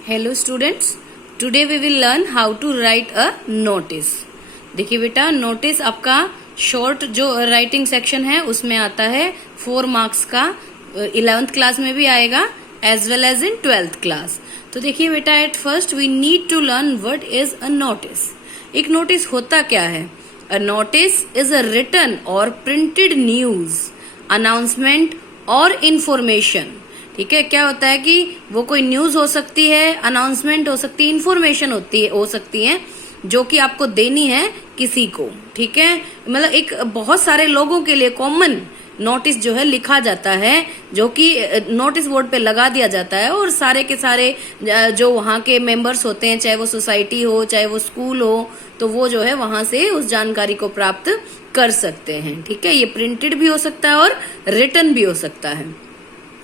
Hello students, today we will learn how to write a notice. देखिए बेटा, notice आपका short जो writing section है उसमें आता है 4 मार्क्स का। 11th क्लास में भी आएगा as well as in 12th class. तो देखिए बेटा, at first we need to learn what is a notice. एक नोटिस होता क्या है? A notice is a written और प्रिंटेड न्यूज, अनाउंसमेंट और इंफॉर्मेशन। ठीक है, क्या होता है कि वो कोई न्यूज हो सकती है, अनाउंसमेंट हो सकती है, इंफॉर्मेशन हो सकती है जो कि आपको देनी है किसी को। ठीक है, मतलब एक बहुत सारे लोगों के लिए कॉमन नोटिस जो है लिखा जाता है, जो कि नोटिस बोर्ड पे लगा दिया जाता है और सारे के सारे जो वहाँ के मेंबर्स होते हैं, चाहे वो सोसाइटी हो चाहे वो स्कूल हो, तो वो जो है वहां से उस जानकारी को प्राप्त कर सकते हैं। ठीक है, ये प्रिंटेड भी हो सकता है और रिटन भी हो सकता है।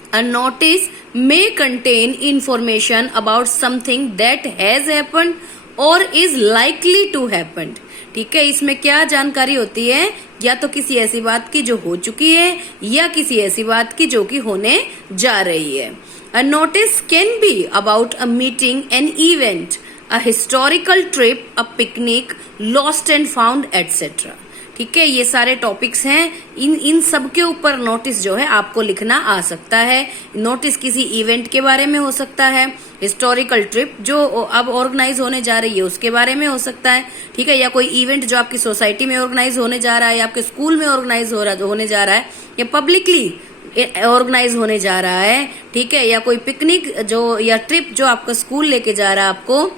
A notice may contain information about something that has happened or is likely to happen. ठीक है, इसमें क्या जानकारी होती है? या तो किसी ऐसी बात की जो हो चुकी है या किसी ऐसी बात की जो कि होने जा रही है। A notice can be about a meeting, an event, a historical trip, a picnic, lost and found, etc. ठीक है, ये सारे टॉपिक्स हैं। इन सब के ऊपर नोटिस जो है आपको लिखना आ सकता है। नोटिस किसी इवेंट के बारे में हो सकता है, हिस्टोरिकल ट्रिप जो अब ऑर्गेनाइज होने जा रही है उसके बारे में हो सकता है। ठीक है, या कोई इवेंट जो आपकी सोसाइटी में ऑर्गेनाइज होने जा रहा है, या आपके स्कूल में ऑर्गेनाइज होने जा रहा है, या पब्लिकली ऑर्गेनाइज होने जा रहा है। ठीक है, या कोई पिकनिक जो या ट्रिप जो आपका स्कूल लेके जा रहा है आपको,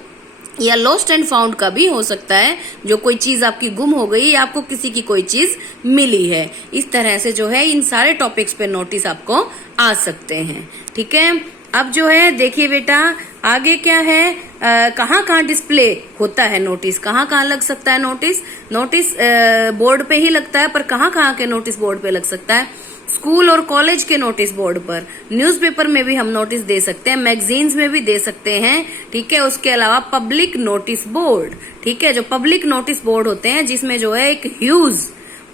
या लॉस्ट एंड फाउंड का भी हो सकता है, जो कोई चीज आपकी गुम हो गई या आपको किसी की कोई चीज मिली है। इस तरह से जो है इन सारे टॉपिक्स पे नोटिस आपको आ सकते हैं। ठीक है, अब जो है देखिए बेटा, आगे क्या है, कहाँ कहाँ डिस्प्ले होता है नोटिस, कहाँ कहाँ लग सकता है नोटिस। नोटिस बोर्ड पे ही लगता है, पर कहाँ कहाँ के नोटिस बोर्ड पे लग सकता है? स्कूल और कॉलेज के नोटिस बोर्ड पर, न्यूज़पेपर में भी हम नोटिस दे सकते हैं, मैगजीन्स में भी दे सकते हैं। ठीक है, उसके अलावा पब्लिक नोटिस बोर्ड। ठीक है, जो पब्लिक नोटिस बोर्ड होते हैं जिसमें जो है एक ह्यूज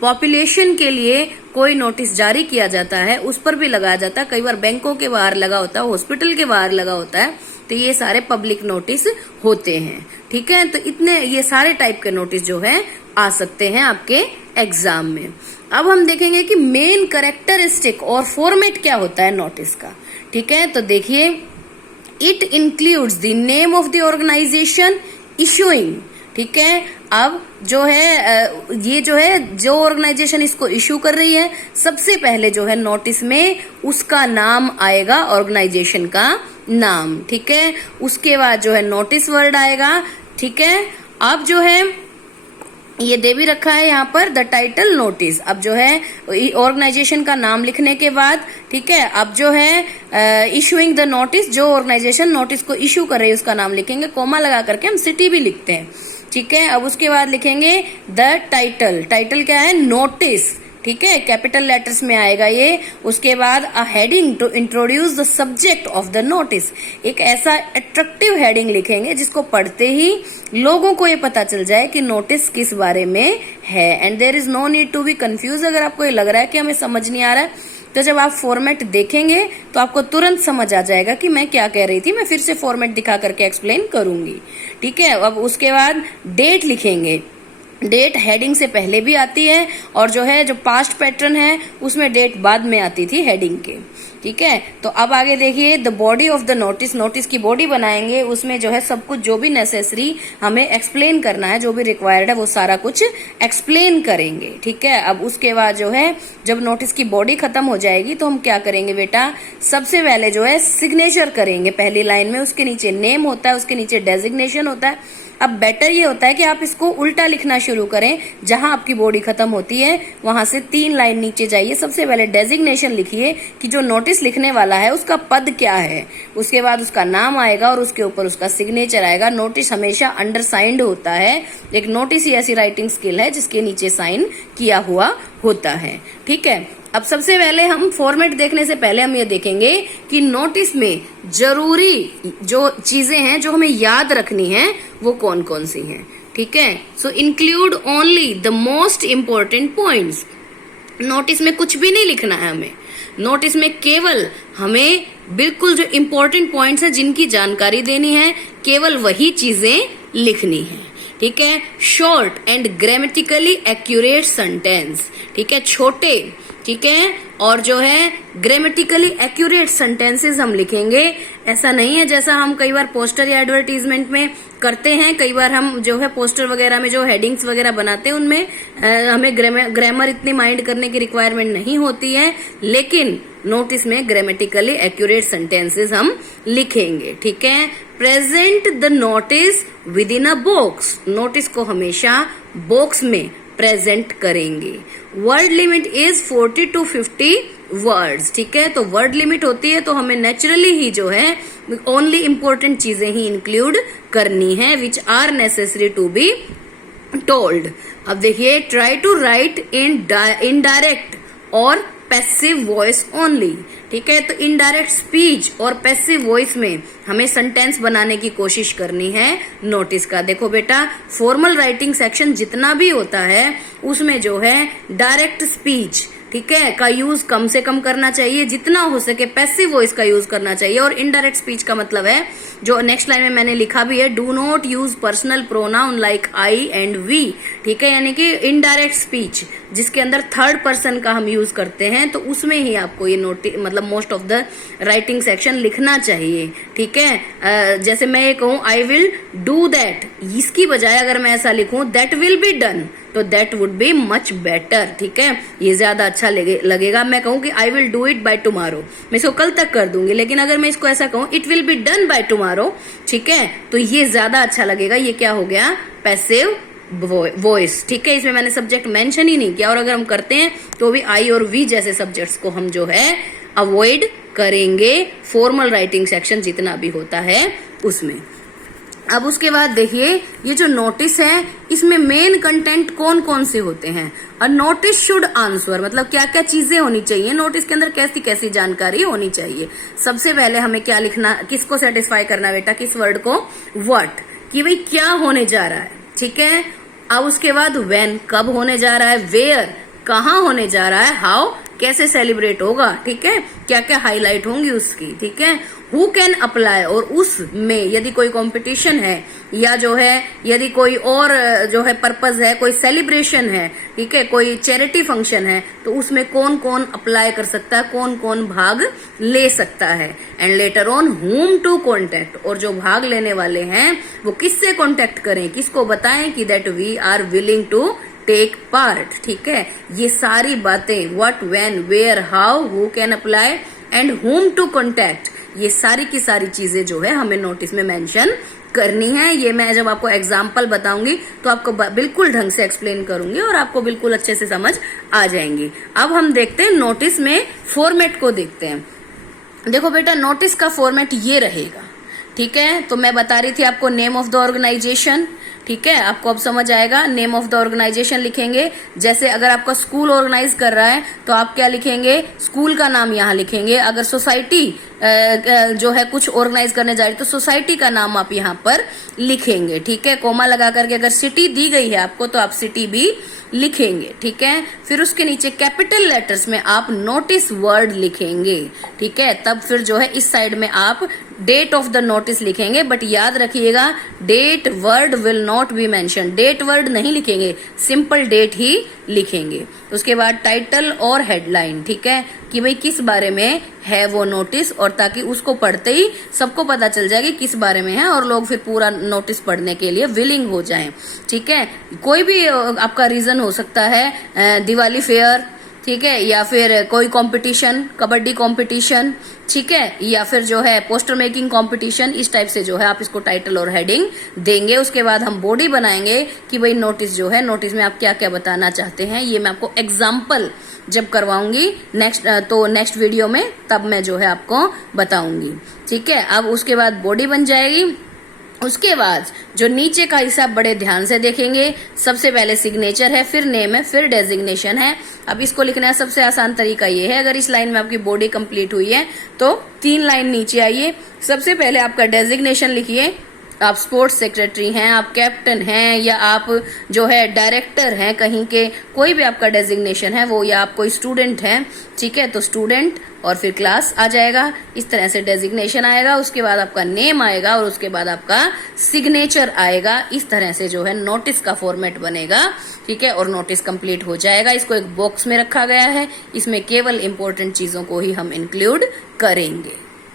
पॉपुलेशन के लिए कोई नोटिस जारी किया जाता है, उस पर भी लगाया जाता है। कई बार बैंकों के बाहर लगा होता है, हॉस्पिटल के बाहर लगा होता है, तो ये सारे पब्लिक नोटिस होते हैं। ठीक है, तो इतने ये सारे टाइप के नोटिस जो है आ सकते हैं आपके एग्जाम में। अब हम देखेंगे कि मेन कैरेक्टरिस्टिक और फॉर्मेट क्या होता है नोटिस का। ठीक है, तो देखिए, it includes the name of the organisation issuing. ठीक है, अब जो है ये जो है जो ऑर्गेनाइजेशन इसको इशू कर रही है, सबसे पहले जो है नोटिस में उसका नाम आएगा, ऑर्गेनाइजेशन का नाम। ठीक है, उसके बाद जो है नोटिस वर्ड आएगा। ठीक है, अब जो है ये दे भी रखा है यहाँ पर द टाइटल नोटिस। अब जो है ऑर्गेनाइजेशन का नाम लिखने के बाद, ठीक है, अब जो है इशूइंग द नोटिस, जो ऑर्गेनाइजेशन नोटिस को इशू कर रही है उसका नाम लिखेंगे, कोमा लगा करके हम सिटी भी लिखते हैं। ठीक है, अब उसके बाद लिखेंगे द टाइटल। टाइटल क्या है? नोटिस। ठीक है, कैपिटल लेटर्स में आएगा ये। उसके बाद a heading to introduce the subject of the notice. एक ऐसा अट्रैक्टिव हेडिंग लिखेंगे जिसको पढ़ते ही लोगों को ये पता चल जाए कि नोटिस किस बारे में है। And there is no need to be confuse. अगर आपको ये लग रहा है कि हमें समझ नहीं आ रहा है, तो जब आप फॉर्मेट देखेंगे तो आपको तुरंत समझ आ जाएगा कि मैं क्या कह रही थी। मैं फिर से फॉर्मेट दिखा करके एक्सप्लेन करूंगी। ठीक है, अब उसके बाद डेट लिखेंगे। डेट हेडिंग से पहले भी आती है, और जो है जो पास्ट पैटर्न है उसमें डेट बाद में आती थी हेडिंग के। ठीक है, तो अब आगे देखिए, the body of the notice. Notice की बॉडी बनाएंगे, उसमें जो है सब कुछ जो भी नेसेसरी हमें एक्सप्लेन करना है, जो भी रिक्वायर्ड है वो सारा कुछ एक्सप्लेन करेंगे। ठीक है, अब उसके बाद जो है जब नोटिस की बॉडी खत्म हो जाएगी तो हम क्या करेंगे बेटा, सबसे पहले जो है सिग्नेचर करेंगे पहली लाइन में। उसके नीचे नेम होता है, उसके नीचे डेजिग्नेशन होता है। अब बेटर ये होता है कि आप इसको उल्टा लिखना शुरू करें। जहां आपकी बॉडी खत्म होती है वहां से 3 लाइन नीचे जाइए। सबसे पहले डेजिग्नेशन लिखिए कि जो नोटिस लिखने वाला है उसका पद क्या है। उसके बाद उसका नाम आएगा और उसके ऊपर उसका सिग्नेचर आएगा। नोटिस हमेशा अंडरसाइंड होता है। एक नोटिस ही ऐसी राइटिंग स्किल है जिसके नीचे साइन किया हुआ होता है। ठीक है, अब सबसे पहले हम फॉर्मेट देखने से पहले हम ये देखेंगे कि नोटिस में जरूरी जो चीजें हैं जो हमें याद रखनी है वो कौन कौन सी हैं। ठीक है, so include only the most important points. Notice में कुछ भी नहीं लिखना है हमें। नोटिस में केवल हमें बिल्कुल जो इम्पोर्टेंट पॉइंट्स हैं जिनकी जानकारी देनी है, केवल वही चीजें लिखनी है। ठीक है, short and grammatically accurate sentence, ठीक है, छोटे, ठीक है, और जो है ग्रामेटिकली एक्यूरेट सेंटेंसेस हम लिखेंगे। ऐसा नहीं है जैसा हम कई बार पोस्टर या एडवर्टीजमेंट में करते हैं, कई बार हम जो है पोस्टर वगैरह में जो हेडिंग्स वगैरह बनाते हैं उनमें हमें ग्रामर इतनी माइंड करने की रिक्वायरमेंट नहीं होती है, लेकिन नोटिस में ग्रामेटिकली एक्यूरेट सेंटेंसेस हम लिखेंगे। ठीक है, present the notice with in a box, notice को हमेशा बॉक्स में प्रेजेंट करेंगे। Word limit is 40 to 50 words. ठीक है, तो वर्ड लिमिट होती है तो हमें नेचुरली ही जो है ओनली इंपॉर्टेंट चीजें ही इंक्लूड करनी है which are necessary to be told. अब देखिए, try to write in indirect और पैसिव वॉइस ओनली। ठीक है, तो इनडायरेक्ट स्पीच और पैसिव वॉइस में हमें सेंटेंस बनाने की कोशिश करनी है नोटिस का। देखो बेटा, फॉर्मल राइटिंग सेक्शन जितना भी होता है उसमें जो है डायरेक्ट स्पीच, ठीक है, का यूज कम से कम करना चाहिए, जितना हो सके पैसिव वॉइस का यूज करना चाहिए। और इनडायरेक्ट स्पीच का मतलब है जो नेक्स्ट लाइन में मैंने लिखा भी है, do not use personal pronoun like I and we. ठीक है, यानी कि इनडायरेक्ट स्पीच जिसके अंदर थर्ड पर्सन का हम यूज करते हैं, तो उसमें ही आपको ये मतलब most of the writing section लिखना चाहिए। ठीक है, जैसे मैं ये कहूं आई विल डू दैट, इसकी बजाय अगर मैं ऐसा लिखूं दैट विल बी डन, तो that would be much better. ठीक है, ये ज्यादा अच्छा लगेगा। मैं कहूं कि I will do it by tomorrow, मैं इसको कल तक कर दूंगी, लेकिन अगर मैं इसको ऐसा कहूं it will be done by tomorrow, ठीक है, तो ये ज्यादा अच्छा लगेगा। ये क्या हो गया, पैसिव वॉइस। ठीक है, इसमें मैंने सब्जेक्ट मेंशन ही नहीं किया, और अगर हम करते हैं तो भी आई और वी जैसे सब्जेक्ट्स को हम जो है अवॉइड करेंगे फॉर्मल राइटिंग सेक्शन जितना भी होता है उसमें। अब उसके बाद देखिए, ये जो नोटिस है इसमें मेन कंटेंट कौन कौन से होते हैं। अ नोटिस शुड आंसर, मतलब क्या क्या चीजें होनी चाहिए नोटिस के अंदर, कैसी कैसी जानकारी होनी चाहिए। सबसे पहले हमें क्या लिखना, किसको सेटिस्फाई करना बेटा, किस वर्ड को, व्हाट, कि भाई क्या होने जा रहा है। ठीक है, अब उसके बाद व्हेन, कब होने जा रहा है, वेयर, कहाँ होने जा रहा है, हाउ, कैसे सेलिब्रेट होगा। ठीक है, क्या क्या हाईलाइट होंगी उसकी। ठीक है, हु कैन अप्लाई, और उसमें यदि कोई कंपटीशन है या जो है यदि कोई और जो है पर्पस है, कोई सेलिब्रेशन है, ठीक है, कोई चैरिटी फंक्शन है, तो उसमें कौन कौन अप्लाई कर सकता है, कौन कौन भाग ले सकता है। And later on whom to contact, और जो भाग लेने वाले हैं वो किससे कॉन्टेक्ट करें, किसको बताएं कि that we are willing to take part. ठीक है, ये सारी बातें what, when, where, how, who can apply and whom to contact, ये सारी की सारी चीजें जो है हमें नोटिस में मेंशन करनी है। ये मैं जब आपको एग्जाम्पल बताऊंगी तो आपको बिल्कुल ढंग से एक्सप्लेन करूंगी और आपको बिल्कुल अच्छे से समझ आ जाएंगी। अब हम देखते हैं नोटिस में फॉर्मेट को देखते हैं। देखो बेटा, नोटिस का फॉर्मेट ये रहेगा। ठीक है, तो मैं बता रही थी आपको नेम ऑफ द ऑर्गेनाइजेशन। ठीक है, आपको अब समझ आएगा। नेम ऑफ द ऑर्गेनाइजेशन लिखेंगे, जैसे अगर आपका स्कूल ऑर्गेनाइज कर रहा है तो आप क्या लिखेंगे, स्कूल का नाम यहाँ लिखेंगे। अगर सोसाइटी जो है कुछ ऑर्गेनाइज करने जा रही है तो सोसाइटी का नाम आप यहाँ पर लिखेंगे। ठीक है, कोमा लगा करके। अगर सिटी दी गई है आपको तो आप सिटी भी लिखेंगे। ठीक है, फिर उसके नीचे कैपिटल लेटर्स में आप नोटिस वर्ड लिखेंगे। ठीक है, तब फिर जो है इस साइड में आप डेट ऑफ द नोटिस लिखेंगे, बट याद रखिएगा date word will not be mention, date word नहीं लिखेंगे, सिंपल डेट ही लिखेंगे। उसके बाद टाइटल और हेडलाइन, ठीक है, कि भाई किस बारे में है वो नोटिस, और ताकि उसको पढ़ते ही सबको पता चल जाए कि किस बारे में है और लोग फिर पूरा नोटिस पढ़ने के लिए विलिंग हो जाएं। ठीक है, कोई भी आपका रीजन हो सकता है, दिवाली फेयर, ठीक है, या फिर कोई कंपटीशन, कबड्डी कंपटीशन, ठीक है, या फिर जो है पोस्टर मेकिंग कंपटीशन, इस टाइप से जो है आप इसको टाइटल और हेडिंग देंगे। उसके बाद हम बॉडी बनाएंगे कि भाई नोटिस जो है, नोटिस में आप क्या क्या बताना चाहते हैं। ये मैं आपको एग्जाम्पल जब करवाऊंगी नेक्स्ट वीडियो में, तब मैं जो है आपको बताऊंगी। ठीक है, अब उसके बाद बॉडी बन जाएगी। उसके बाद जो नीचे का हिस्सा बड़े ध्यान से देखेंगे। सबसे पहले सिग्नेचर है, फिर नेम है, फिर डेजिग्नेशन है। अब इसको लिखना है, सबसे आसान तरीका ये है, अगर इस लाइन में आपकी बॉडी कंप्लीट हुई है तो 3 लाइन नीचे आइए। सबसे पहले आपका डेजिग्नेशन लिखिए, आप स्पोर्ट्स सेक्रेटरी हैं, आप कैप्टन हैं, या आप जो है डायरेक्टर हैं कहीं के, कोई भी आपका डेजिग्नेशन है वो, या आप कोई स्टूडेंट हैं, ठीक है, तो स्टूडेंट और फिर क्लास आ जाएगा। इस तरह से डेजिग्नेशन आएगा, उसके बाद आपका नेम आएगा और उसके बाद आपका सिग्नेचर आएगा। इस तरह से जो है नोटिस का फॉर्मेट बनेगा, ठीक है, और नोटिस कंप्लीट हो जाएगा। इसको एक बॉक्स में रखा गया है, इसमें केवल इंपॉर्टेंट चीजों को ही हम इंक्लूड करेंगे।